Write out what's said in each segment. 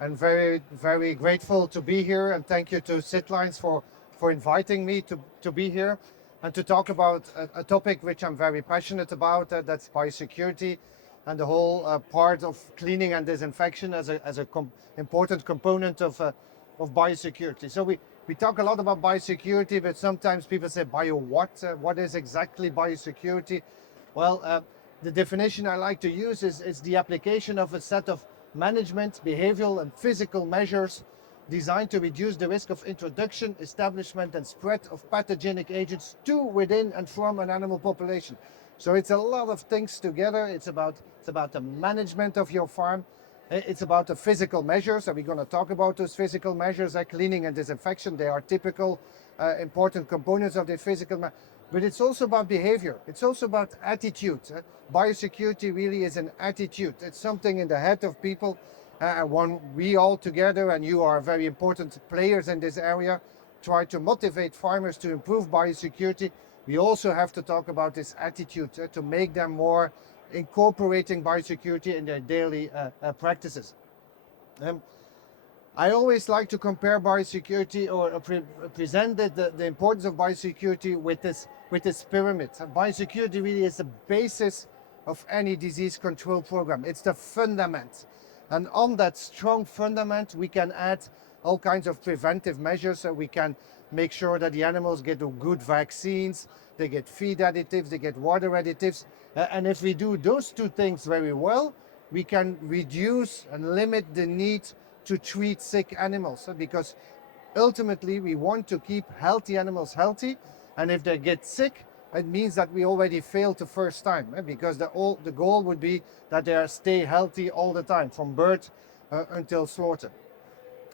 and very, very grateful to be here. And thank you to Sitlines for inviting me to be here and to talk about a topic which I'm very passionate about. That's biosecurity and the whole part of cleaning and disinfection as a important component of biosecurity. So we talk a lot about biosecurity, but sometimes people say bio what? What is exactly biosecurity? Well, the definition I like to use is the application of a set of management, behavioral and physical measures designed to reduce the risk of introduction, establishment and spread of pathogenic agents to, within and from an animal population. So it's a lot of things together. It's about the management of your farm. It's about the physical measures, and we're going to talk about those physical measures, cleaning and disinfection. They are typical important components of the physical but it's also about behavior. It's also about attitude. Biosecurity really is an attitude. It's something in the head of people. When we all together, and you are very important players in this area, try to motivate farmers to improve biosecurity, we also have to talk about this attitude to make them more incorporating biosecurity in their daily practices. I always like to compare biosecurity or present the importance of biosecurity with this pyramid. Biosecurity really is the basis of any disease control program. It's the fundament. And on that strong fundament, we can add all kinds of preventive measures. So we can make sure that the animals get good vaccines, they get feed additives, they get water additives. And if we do those two things very well, we can reduce and limit the need to treat sick animals, because ultimately we want to keep healthy animals healthy, and if they get sick, it means that we already failed the first time, because the goal would be that they stay healthy all the time, from birth until slaughter.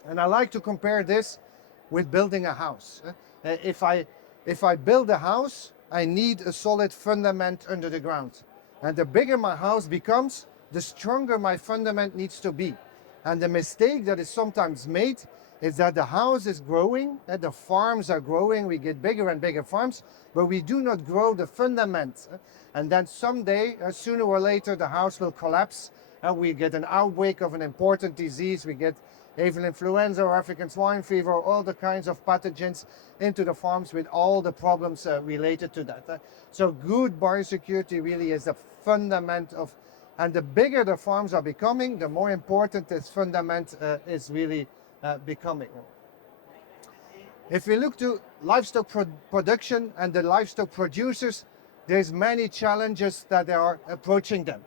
And I like to compare this with building a house. If I build a house, I need a solid fundament under the ground, and the bigger my house becomes, the stronger my fundament needs to be. And the mistake that is sometimes made is that the house is growing, that the farms are growing, we get bigger and bigger farms, but we do not grow the fundament. And then someday, sooner or later, the house will collapse, and we get an outbreak of an important disease. We get avian influenza or African swine fever, all the kinds of pathogens into the farms with all the problems related to that. So good biosecurity really is the fundament of. And the bigger the farms are becoming, the more important this fundament is really becoming. If we look to livestock production and the livestock producers, there's many challenges that are approaching them.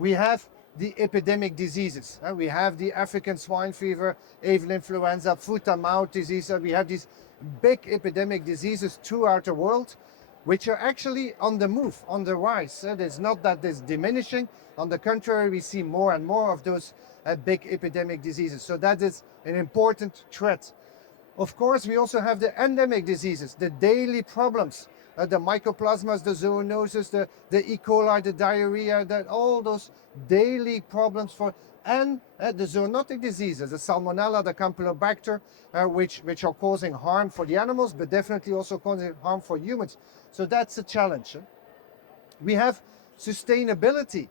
We have the epidemic diseases. We have the African swine fever, avian influenza, foot and mouth disease. We have these big epidemic diseases throughout the world, which are actually on the move, on the rise. It's not that it's diminishing. On the contrary, we see more and more of those big epidemic diseases. So that is an important threat. Of course, we also have the endemic diseases, the daily problems, the mycoplasmas, the zoonoses, the E. coli, the diarrhea, all those daily problems and the zoonotic diseases, the salmonella, the campylobacter, which are causing harm for the animals, but definitely also causing harm for humans. So that's a challenge. We have sustainability.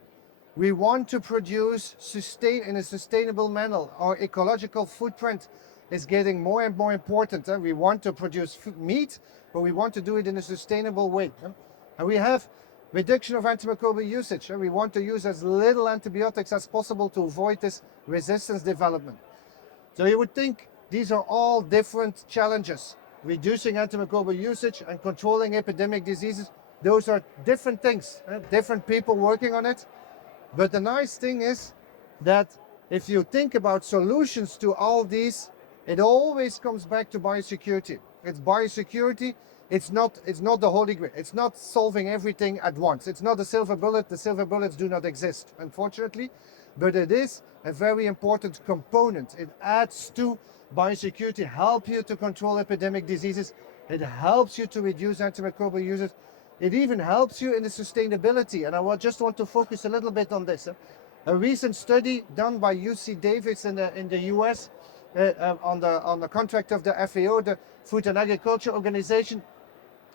We want to produce in a sustainable manner. Our ecological footprint is getting more and more important. We want to produce meat, but we want to do it in a sustainable way. And we have reduction of antimicrobial usage. We want to use as little antibiotics as possible to avoid this resistance development. So you would think these are all different challenges. Reducing antimicrobial usage and controlling epidemic diseases, those are different things, different people working on it. But the nice thing is that if you think about solutions to all these, it always comes back to biosecurity. It's biosecurity. It's not the holy grail. It's not solving everything at once. It's not a silver bullet. The silver bullets do not exist, unfortunately. But it is a very important component. It adds to biosecurity, help you to control epidemic diseases. It helps you to reduce antimicrobial usage. It even helps you in the sustainability. And I just want to focus a little bit on this. A recent study done by UC Davis in the US on the contract of the FAO, the Food and Agriculture Organization,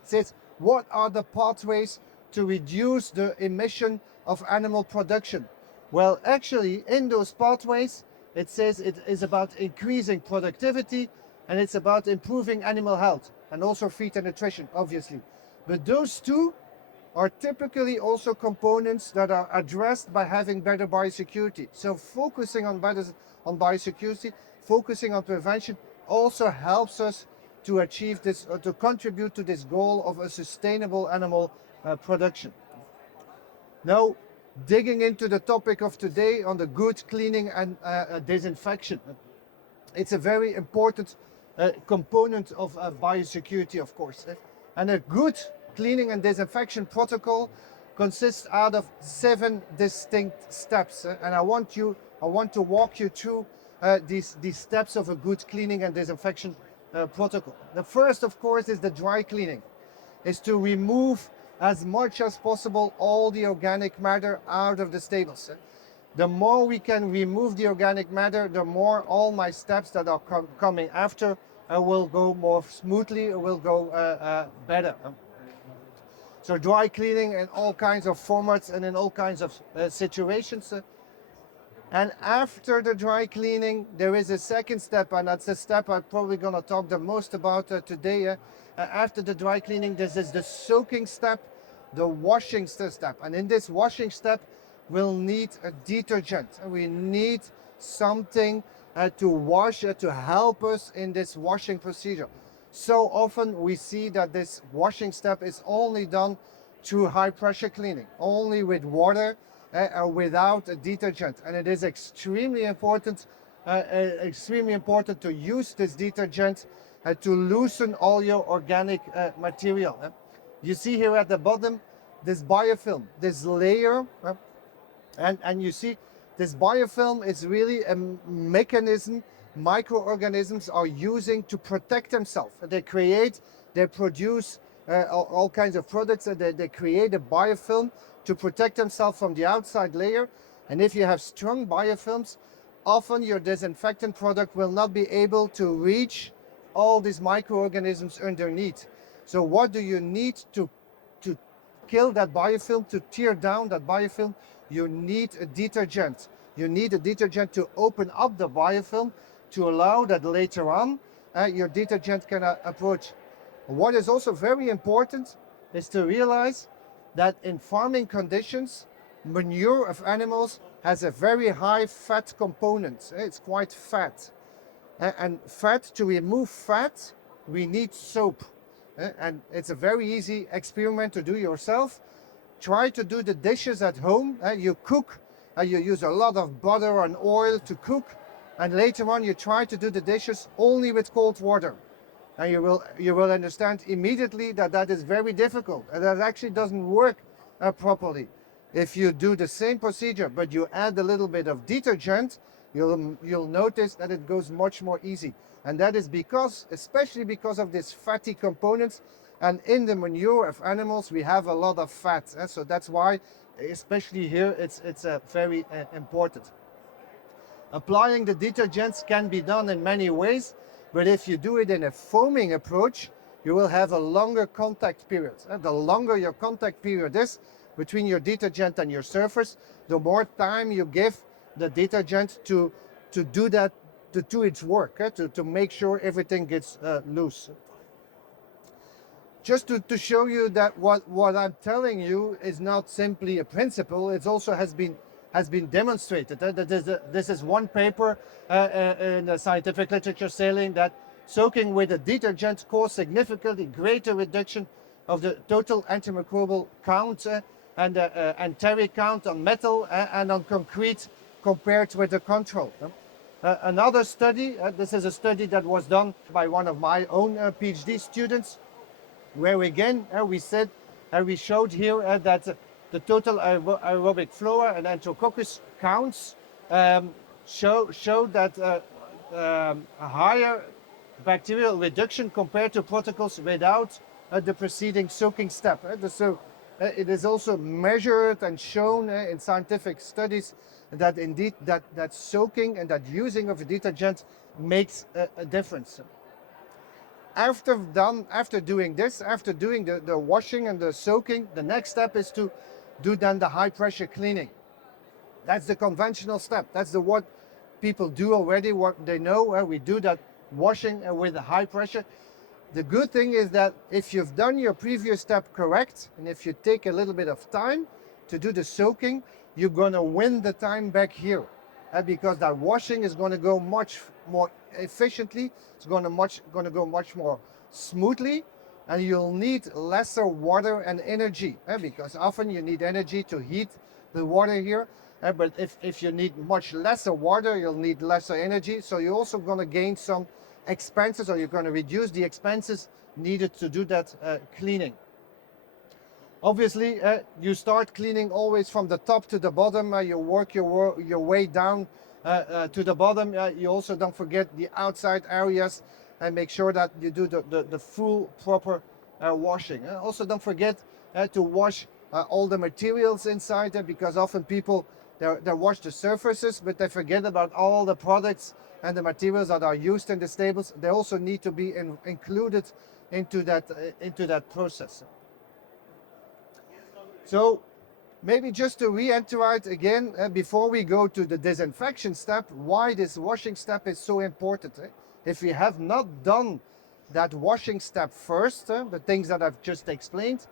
says what are the pathways to reduce the emission of animal production? Well, actually, in those pathways, it says it is about increasing productivity and it's about improving animal health and also feed and nutrition, obviously. But those two are typically also components that are addressed by having better biosecurity. So focusing on biosecurity, focusing on prevention also helps us to achieve this, to contribute to this goal of a sustainable animal production. Now, digging into the topic of today on the good cleaning and disinfection. It's a very important component of biosecurity, of course. And a good cleaning and disinfection protocol consists out of 7 distinct steps. And I want to walk you through these steps of a good cleaning and disinfection protocol. The first, of course, is the dry cleaning. Is to remove as much as possible all the organic matter out of the stables. The more we can remove the organic matter, the more all my steps that are coming after will go more smoothly, will go better. So dry cleaning in all kinds of formats and in all kinds of situations. And after the dry cleaning, there is a second step, and that's the step I'm probably going to talk the most about today. After the dry cleaning, this is the soaking step, the washing step. And in this washing step, we'll need a detergent. We need something to wash, to help us in this washing procedure. So often we see that this washing step is only done through high pressure cleaning, only with water, without a detergent, and it is extremely important to use this detergent to loosen all your organic material. You see here at the bottom this biofilm, this layer, and you see this biofilm is really a mechanism microorganisms are using to protect themselves. They produce all kinds of products, they create a biofilm to protect themselves from the outside layer. And if you have strong biofilms, often your disinfectant product will not be able to reach all these microorganisms underneath. So what do you need to kill that biofilm, to tear down that biofilm? You need a detergent. You need a detergent to open up the biofilm to allow that later on your detergent can approach. What is also very important is to realize that in farming conditions, manure of animals has a very high fat component. It's quite fat. And fat, to remove fat, we need soap. And it's a very easy experiment to do yourself. Try to do the dishes at home. You cook, you use a lot of butter and oil to cook, and later on you try to do the dishes only with cold water. And you will understand immediately that that is very difficult and that actually doesn't work properly. If you do the same procedure but you add a little bit of detergent, you'll notice that it goes much more easy. And that is especially because of these fatty components. And in the manure of animals we have a lot of fat. So that's why, especially here, it's very important. Applying the detergents can be done in many ways. But if you do it in a foaming approach, you will have a longer contact period. The longer your contact period is between your detergent and your surface, the more time you give the detergent to do that, to do its work, to make sure everything gets loose. Just to show you that what I'm telling you is not simply a principle, it also has been demonstrated. This is one paper in the scientific literature saying that soaking with a detergent caused significantly greater reduction of the total antimicrobial count and enteric count on metal and on concrete compared with the control. Another study, this is a study that was done by one of my own PhD students, where again we showed here that the total aerobic flora and enterococcus counts show that a higher bacterial reduction compared to protocols without the preceding soaking step. So it is also measured and shown in scientific studies that indeed that soaking and that using of a detergent makes a difference. After doing the washing and the soaking, the next step is to do then the high pressure cleaning. That's the conventional step. That's what people do already what they know. We do that washing with a high pressure. The good thing is that if you've done your previous step correct, and if you take a little bit of time to do the soaking, you're gonna win the time back here. Because that washing is gonna go much more efficiently, it's gonna go much more smoothly, and you'll need lesser water and energy, because often you need energy to heat the water here. But if you need much lesser water, you'll need lesser energy, so you're also gonna gain some expenses, or you're going to reduce the expenses needed to do that cleaning. Obviously, you start cleaning always from the top to the bottom. You work your way down to the bottom. You also don't forget the outside areas, and make sure that you do the full proper washing. Also don't forget to wash all the materials inside, because often people they wash the surfaces, but they forget about all the products and the materials that are used in the stables. They also need to be included into that process. So maybe just to reiterate again, before we go to the disinfection step, why this washing step is so important. If we have not done that washing step first, the things that I've just explained,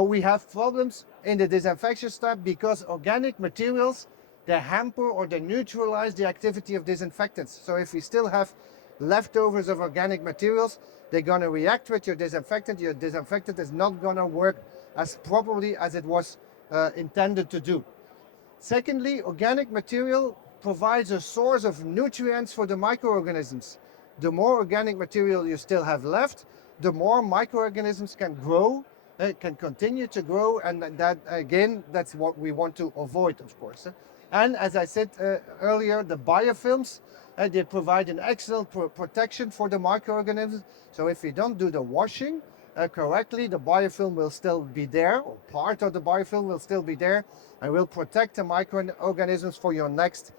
we have problems in the disinfection step, because organic materials, they hamper or they neutralize the activity of disinfectants. So if we still have leftovers of organic materials, they're going to react with your disinfectant. Your disinfectant is not going to work as properly as it was intended to do. Secondly, organic material provides a source of nutrients for the microorganisms. The more organic material you still have left, the more microorganisms can grow, can continue to grow, and that again, that's what we want to avoid, of course. And as I said earlier, the biofilms, they provide an excellent protection for the microorganisms. So if we don't do the washing correctly, the biofilm will still be there, or part of the biofilm will still be there, and will protect the microorganisms for your next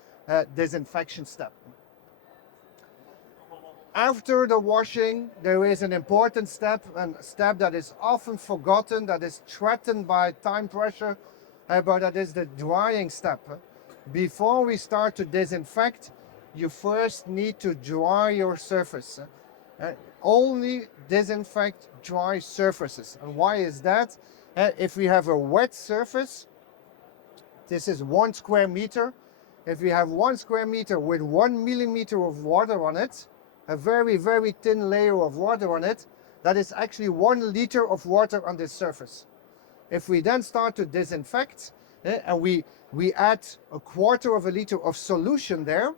disinfection step. After the washing, there is an important step, and a step that is often forgotten, that is threatened by time pressure, but that is the drying step. Before we start to disinfect, you first need to dry your surface. Only disinfect dry surfaces. And why is that? If we have a wet surface, this is 1 square meter. If we have 1 square meter with 1 millimeter of water on it, a very, very thin layer of water on it, that is actually 1 liter of water on this surface. If we then start to disinfect, and we add 1/4 of a liter of solution there,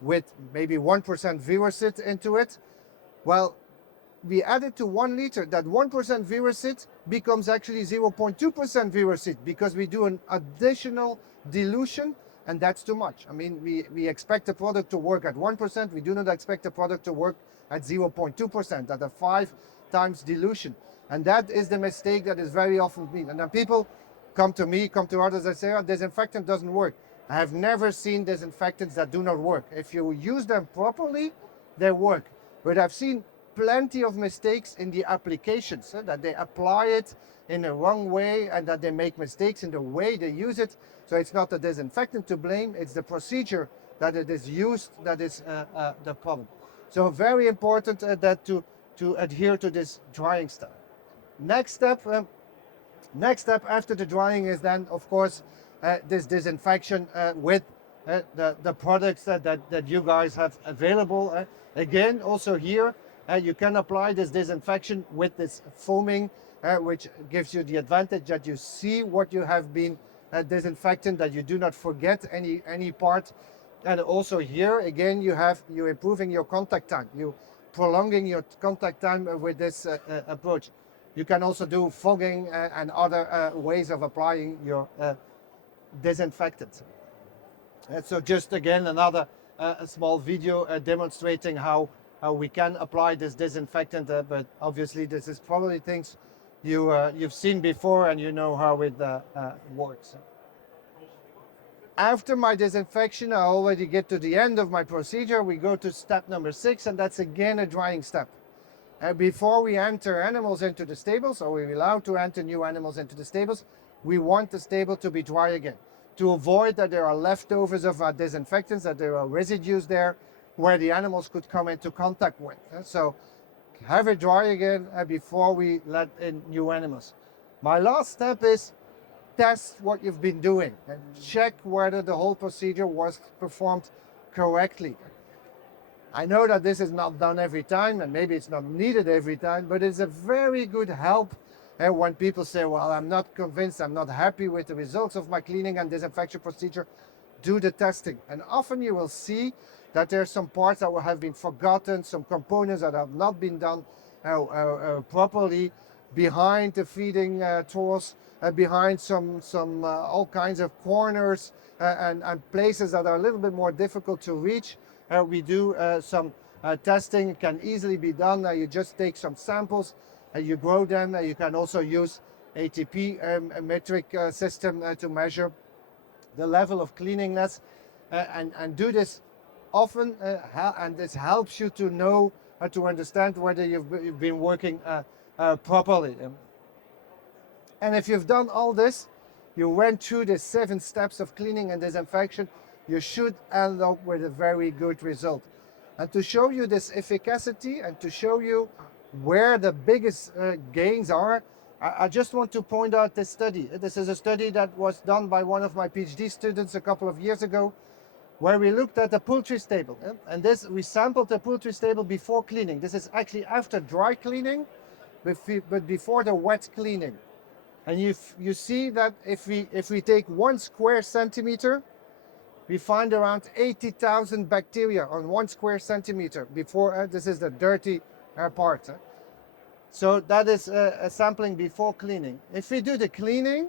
with maybe 1% Virucid into it, well, we add it to 1 liter. That 1% Virucid becomes actually 0.2% Virucid, because we do an additional dilution, and that's too much. I mean, we expect the product to work at 1%. We do not expect the product to work at 0.2%, at a 5 times dilution. And that is the mistake that is very often made. And then people come to me, come to others, and say, oh, disinfectant doesn't work. I have never seen disinfectants that do not work. If you use them properly, they work. But I've seen plenty of mistakes in the applications, that they apply it in the wrong way, and that they make mistakes in the way they use it. So it's not the disinfectant to blame, it's the procedure that it is used that is the problem. So very important that to adhere to this drying step. Next step after the drying is then, of course, this disinfection with the products that you guys have available. Again, also here, you can apply this disinfection with this foaming, which gives you the advantage that you see what you have been disinfecting, that you do not forget any part. And also here, again, you're improving your contact time. You're prolonging your contact time with this approach. You can also do fogging and other ways of applying your disinfectant. So just again, another a small video demonstrating how we can apply this disinfectant, but obviously this is probably things you've seen before and you know how it works. After my disinfection, I already get to the end of my procedure. We go to step number 6, and that's again a drying step. Before we enter animals into the stables, or we're allowed to enter new animals into the stables, we want the stable to be dry again. to avoid that there are leftovers of disinfectants, that there are residues there where the animals could come into contact with. So have it dry again before we let in new animals. My last step is test what you've been doing and check whether the whole procedure was performed correctly. I know that this is not done every time and maybe it's not needed every time, but it's a very good help when people say, well, I'm not convinced, I'm not happy with the results of my cleaning and disinfection procedure, do the testing. And often you will see that there are some parts that will have been forgotten, some components that have not been done properly behind the feeding troughs, behind some all kinds of corners and places that are a little bit more difficult to reach. We do some testing. It can easily be done. You just take some samples, you grow them. You can also use ATP a metric system to measure the level of cleanliness and do this often, and this helps you to know, to understand whether you've been working properly. And if you've done all this, you went through the 7 steps of cleaning and disinfection, you should end up with a very good result. And to show you this efficacy and to show you where the biggest gains are, I just want to point out this study. This is a study that was done by one of my PhD students a couple of years ago, where we looked at the poultry stable. And this, we sampled the poultry stable before cleaning. This is actually after dry cleaning, but before the wet cleaning. And you see that if we take 1 square centimeter, we find around 80,000 bacteria on 1 square centimeter before, this is the dirty part. So that is a sampling before cleaning. If we do the cleaning,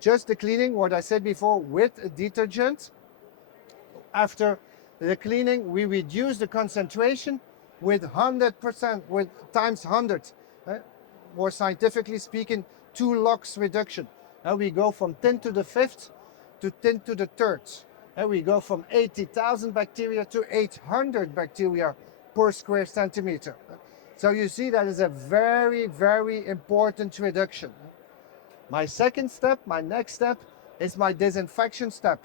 just the cleaning, what I said before, with a detergent, after the cleaning, we reduce the concentration with 100%, with times 100. More scientifically speaking, 2 logs reduction. And we go from 10 to the 5th to 10 to the 3rd. And we go from 80,000 bacteria to 800 bacteria per square centimeter. So you see that is a very, very important reduction. My second step, my next step, is my disinfection step.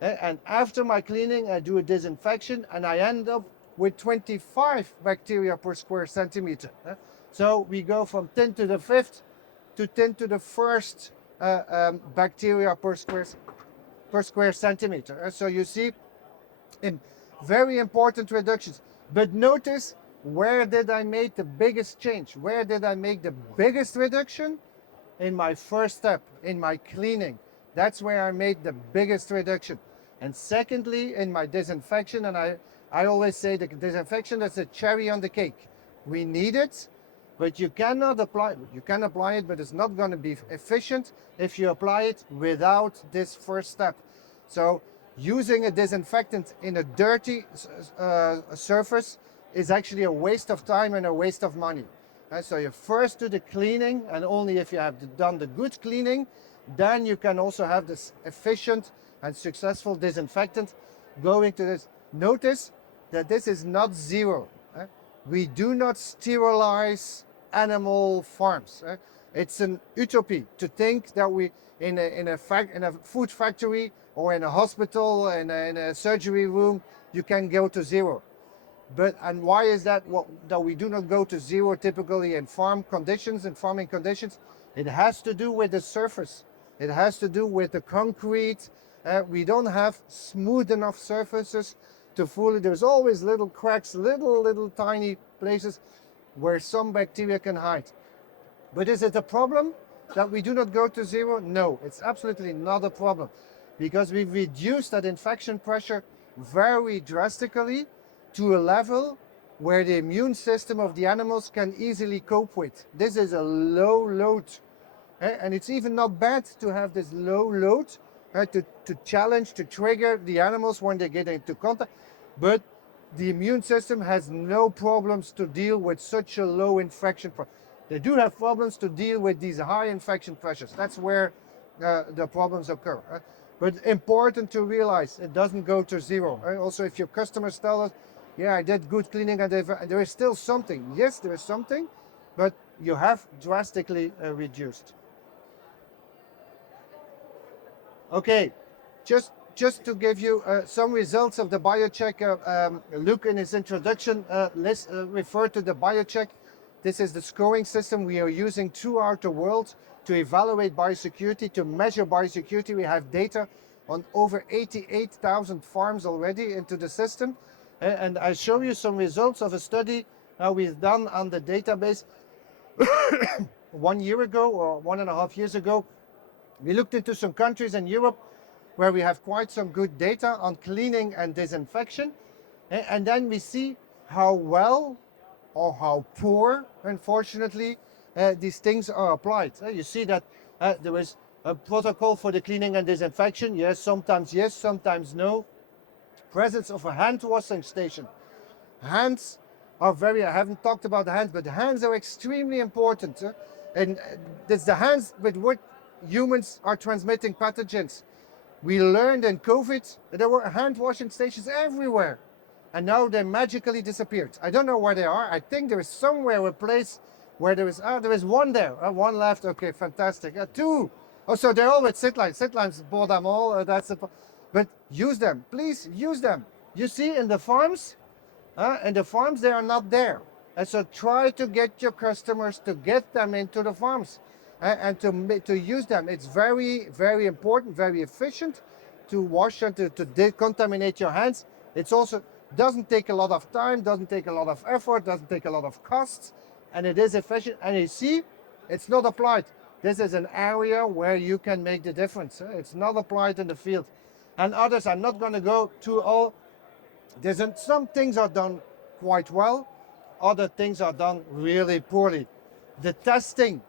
And after my cleaning, I do a disinfection and I end up with 25 bacteria per square centimeter. So we go from 10 to the 5th to 10 to the 1st bacteria per square centimeter. So you see very important reductions. But notice, where did I make the biggest change? Where did I make the biggest reduction? In my first step, in my cleaning. That's where I made the biggest reduction. And secondly, in my disinfection, and I always say the disinfection is a cherry on the cake. We need it, but you cannot apply it. You can apply it, but it's not going to be efficient if you apply it without this first step. So using a disinfectant in a dirty surface is actually a waste of time and a waste of money. So you first do the cleaning, and only if you have done the good cleaning, then you can also have this efficient and successful disinfectant going to this. Notice that this is not zero. We do not sterilize animal farms. It's an utopia to think that we, in a food factory or in a hospital, in a surgery room, you can go to zero. And why is that? That we do not go to zero typically in farming conditions? It has to do with the surface. It has to do with the concrete. We don't have smooth enough surfaces to fully. There's always little cracks, little tiny places where some bacteria can hide. But is it a problem that we do not go to zero? No, it's absolutely not a problem, because we've reduced that infection pressure very drastically to a level where the immune system of the animals can easily cope with. This is a low load. And it's even not bad to have this low load to challenge, to trigger the animals when they get into contact. But the immune system has no problems to deal with such a low infection pressure. They do have problems to deal with these high infection pressures. That's where the problems occur. But important to realize, it doesn't go to zero. Also, if your customers tell us, yeah, I did good cleaning and there is still something. Yes, there is something, but you have drastically reduced. Okay, just to give you some results of the biocheck. Luke in his introduction referred to the biocheck. This is the scoring system we are using throughout the world to evaluate biosecurity, to measure biosecurity. We have data on over 88,000 farms already into the system. And I show you some results of a study we've done on the database 1 year ago or 1.5 years ago. We looked into some countries in Europe where we have quite some good data on cleaning and disinfection. And then we see how well or how poor, unfortunately, these things are applied. You see that there is a protocol for the cleaning and disinfection. Yes, sometimes no. Presence of a hand washing station. Hands are very, I haven't talked about the hands, but the hands are extremely important. And it's the hands with which humans are transmitting pathogens. We learned in COVID that there were hand washing stations everywhere. And now they magically disappeared. I don't know where they are. I think there is somewhere a place where there is one there. One left. Okay, fantastic. Two. Oh, so they're all with sitlines. Sitlines bought them all. But use them. Please use them. You see in the farms, they are not there. And so try to get your customers to get them into the farms and to use them. It's very, very important, very efficient to wash and to decontaminate your hands. It's also doesn't take a lot of time, doesn't take a lot of effort, doesn't take a lot of costs, and it is efficient. And you see, it's not applied. This is an area where you can make the difference. It's not applied in the field. And others, I'm not going to go to all. Some things are done quite well, other things are done really poorly. The testing,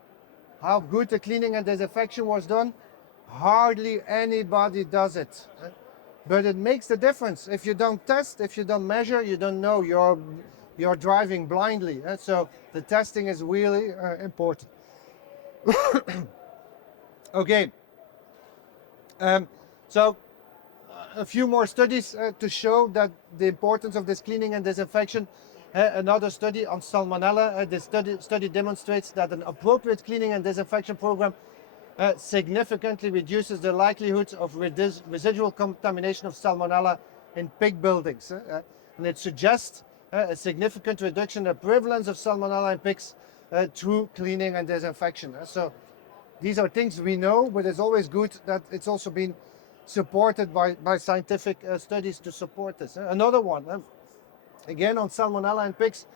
how good the cleaning and disinfection was done, hardly anybody does it. But it makes the difference. If you don't test, if you don't measure, you don't know. You're driving blindly. So the testing is really important. Okay. So a few more studies to show that the importance of this cleaning and disinfection. Another study on salmonella. This study demonstrates that an appropriate cleaning and disinfection program significantly reduces the likelihood of residual contamination of salmonella in pig buildings. And it suggests a significant reduction in the prevalence of salmonella in pigs through cleaning and disinfection. So these are things we know, but it's always good that it's also been supported by scientific studies to support this. Another one, again on salmonella in pigs.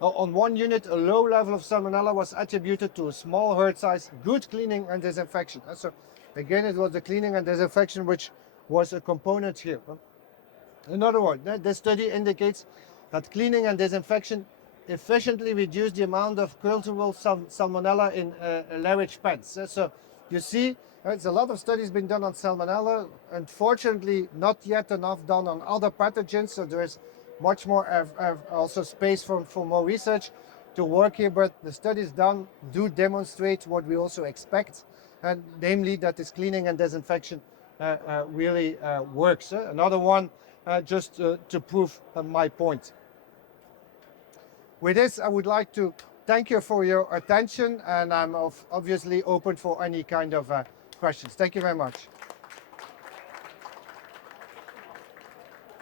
On one unit, a low level of salmonella was attributed to a small herd size, good cleaning and disinfection. So again, it was the cleaning and disinfection which was a component here. Another one, this study indicates that cleaning and disinfection efficiently reduce the amount of cultural salmonella in large pens. So you see, there's a lot of studies been done on salmonella. Unfortunately, not yet enough done on other pathogens. So there is much more also space for more research to work here, but the studies done do demonstrate what we also expect, and namely that this cleaning and disinfection really works. Another one, just to prove my point. With this, I would like to thank you for your attention, and I'm obviously open for any kind of questions. Thank you very much.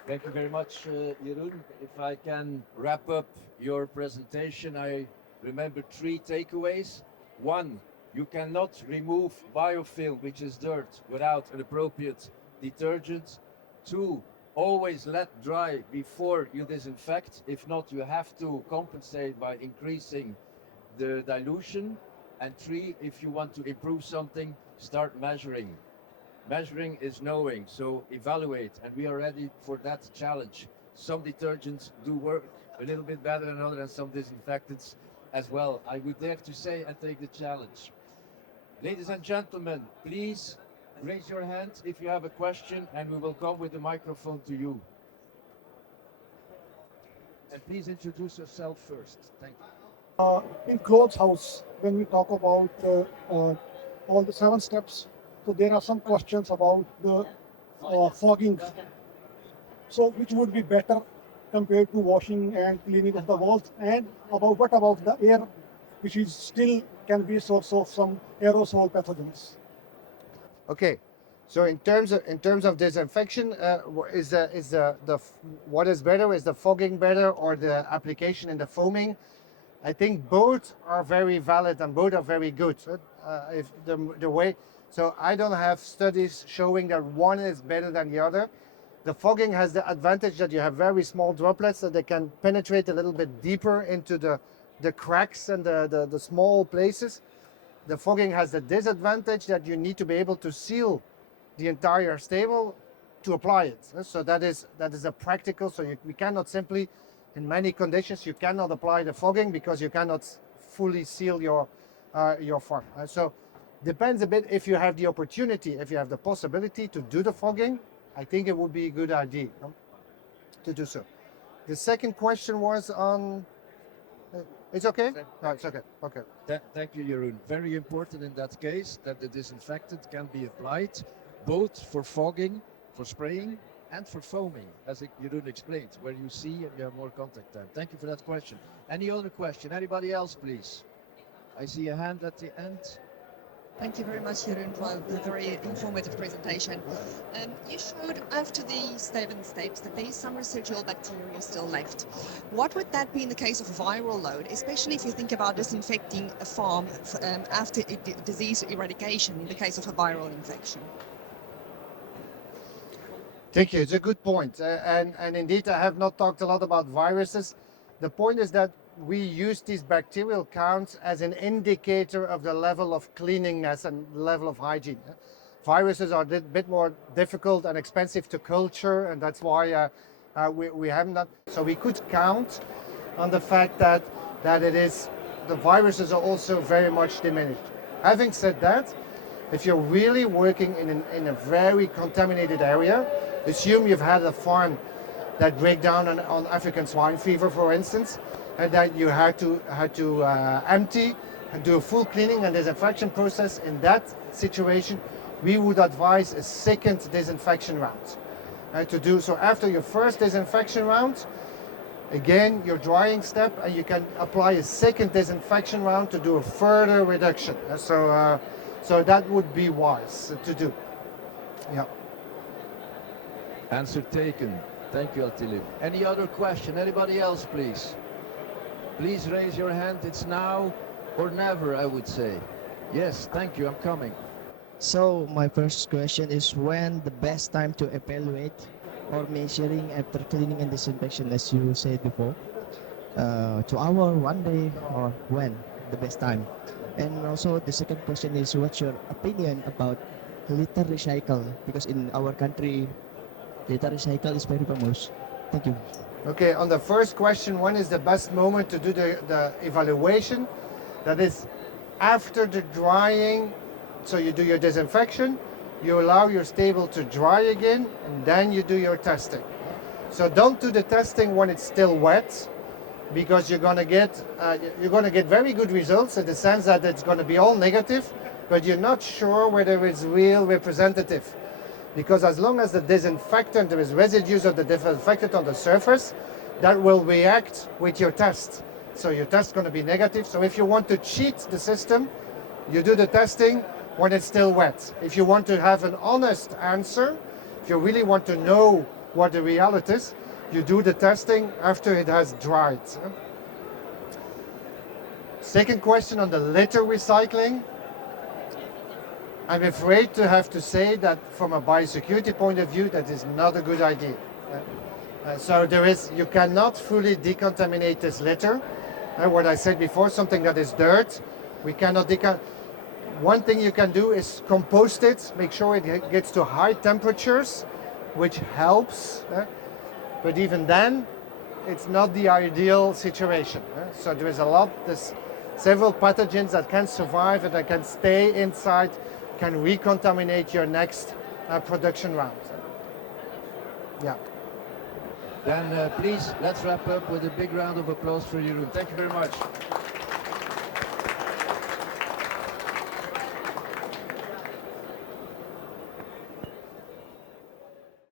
Thank you very much, Jeroen. If I can wrap up your presentation, I remember 3 takeaways. 1, you cannot remove biofilm, which is dirt, without an appropriate detergent. 2, always let dry before you disinfect. If not, you have to compensate by increasing the dilution. And 3, if you want to improve something, start measuring. Measuring is knowing, so evaluate, and we are ready for that challenge. Some detergents do work a little bit better than others, and some disinfectants as well. I would dare to say and take the challenge. Ladies and gentlemen, please raise your hand if you have a question, and we will come with the microphone to you. And please introduce yourself first. Thank you. In clothes house, when we talk about all the 7 steps, so there are some questions about the fogging. So which would be better compared to washing and cleaning of the walls, and what about the air, which is still can be a source of some aerosol pathogens? Okay, So in terms of disinfection, what is better? Is the fogging better or the application in the foaming? I think both are very valid and both are very good. If the way, so I don't have studies showing that one is better than the other. The fogging has the advantage that you have very small droplets that they can penetrate a little bit deeper into the cracks and the small places. The fogging has the disadvantage that you need to be able to seal the entire stable to apply it. So that is a practical, so we cannot simply, in many conditions, you cannot apply the fogging because you cannot fully seal your farm. So depends a bit if you have the opportunity, if you have the possibility to do the fogging, I think it would be a good idea to do so. The second question was on, it's okay? No, it's okay, okay. Thank you, Jeroen. Very important in that case that the disinfectant can be applied both for fogging, for spraying, and for foaming, as Jeroen explained, where you see and you have more contact time. Thank you for that question. Any other question? Anybody else, please? I see a hand at the end. Thank you very much, Jeroen, for the very informative presentation. You showed after the 7 steps that there is some residual bacteria still left. What would that be in the case of viral load, especially if you think about disinfecting a farm after disease eradication in the case of a viral infection? Thank you. It's a good point. And indeed, I have not talked a lot about viruses. The point is that we use these bacterial counts as an indicator of the level of cleanliness and level of hygiene. Viruses are a bit more difficult and expensive to culture, and that's why we haven't done. So we could count on the fact that the viruses are also very much diminished. Having said that, if you're really working in a very contaminated area, assume you've had a farm that break down on African swine fever, for instance, and that you had to empty and do a full cleaning and disinfection process. In that situation, we would advise a second disinfection round to do so. After your first disinfection round, again, your drying step, and you can apply a second disinfection round to do a further reduction. So that would be wise to do. Yeah. Answer taken. Thank you, Attila. Any other question? Anybody else, please? Please raise your hand. It's now or never, I would say. Yes, thank you. I'm coming. So my first question is, when the best time to evaluate or measuring after cleaning and disinfection, as you said before, 2 hours, 1 day, or when the best time? And also the second question is, what's your opinion about litter recycle? Because in our country, litter recycle is very famous. Thank you. Okay, on the first question, when is the best moment to do the evaluation? That is after the drying. So you do your disinfection, you allow your stable to dry again, and then you do your testing. So don't do the testing when it's still wet, because you're going to get very good results in the sense that it's going to be all negative, but you're not sure whether it's real representative. Because as long as the disinfectant, there is residues of the disinfectant on the surface, that will react with your test. So your test is going to be negative. So if you want to cheat the system, you do the testing when it's still wet. If you want to have an honest answer, if you really want to know what the reality is, you do the testing after it has dried. Second question on the litter recycling. I'm afraid to have to say that from a biosecurity point of view, that is not a good idea. So you cannot fully decontaminate this litter. What I said before, something that is dirt, we cannot One thing you can do is compost it, make sure it gets to high temperatures, which helps. But even then, it's not the ideal situation. So there's several pathogens that can survive and that can stay inside, can recontaminate your next production round. Yeah. Then please, let's wrap up with a big round of applause for Jeroen. Thank you very much.